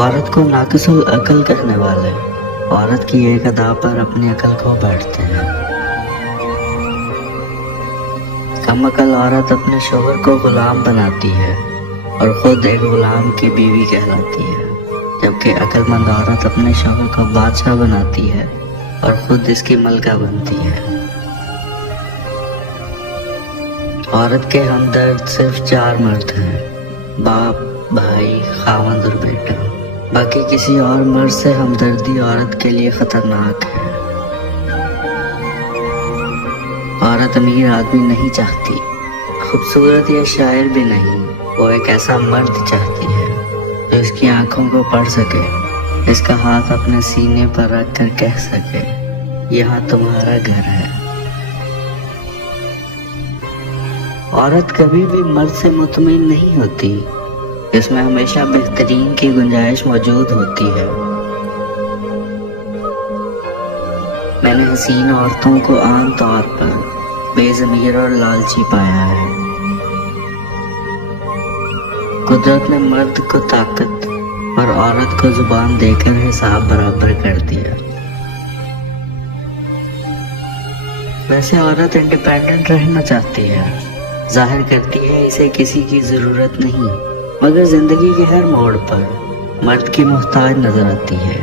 عورت کو ناقص العقل کرنے والے عورت کی ایک ادا پر اپنی عقل کھو بیٹھتے ہیں۔ کم عقل عورت اپنے شوہر کو غلام بناتی ہے اور خود ایک غلام کی بیوی کہلاتی ہے، جبکہ عقل مند عورت اپنے شوہر کو بادشاہ بناتی ہے اور خود اس کی ملکہ بنتی ہے۔ عورت کے ہمدرد صرف 4 مرد ہیں: باپ، بھائی، خاوند اور بیٹا۔ باقی کسی اور مرد سے ہمدردی عورت کے لیے خطرناک ہے۔ عورت امیر آدمی نہیں چاہتی، خوبصورت یا شاعر بھی نہیں، وہ ایک ایسا مرد چاہتی ہے جو اس کی آنکھوں کو پڑھ سکے، اس کا ہاتھ اپنے سینے پر رکھ کر کہہ سکے، یہاں تمہارا گھر ہے۔ عورت کبھی بھی مرد سے مطمئن نہیں ہوتی، اس میں ہمیشہ بہترین کی گنجائش موجود ہوتی ہے۔ میں نے حسین عورتوں کو عام طور پر بے ضمیر اور لالچی پایا ہے۔ قدرت نے مرد کو طاقت اور عورت کو زبان دے کر حساب برابر کر دیا۔ ویسے عورت انڈیپینڈنٹ رہنا چاہتی ہے، ظاہر کرتی ہے اسے کسی کی ضرورت نہیں، مگر زندگی کے ہر موڑ پر مرد کی محتاج نظر آتی ہے،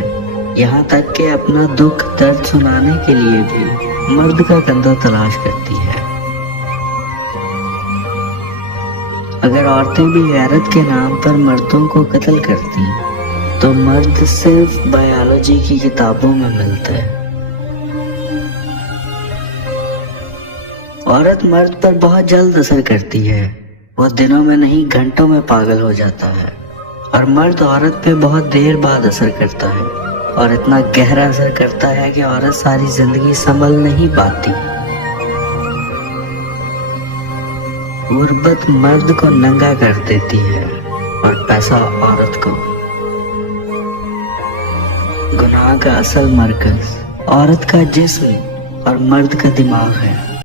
یہاں تک کہ اپنا دکھ درد سنانے کے لیے بھی مرد کا کندھا تلاش کرتی ہے۔ اگر عورتیں بھی غیرت کے نام پر مردوں کو قتل کرتی تو مرد صرف بایولوجی کی کتابوں میں ملتا ہے۔ عورت مرد پر بہت جلد اثر کرتی ہے، وہ دنوں میں نہیں گھنٹوں میں پاگل ہو جاتا ہے، اور مرد عورت پہ بہت دیر بعد اثر کرتا ہے، اور اتنا گہرا اثر کرتا ہے کہ عورت ساری زندگی سنبھل نہیں پاتی۔ غربت مرد کو ننگا کر دیتی ہے اور پیسہ عورت کو۔ گناہ کا اصل مرکز عورت کا جسم اور مرد کا دماغ ہے۔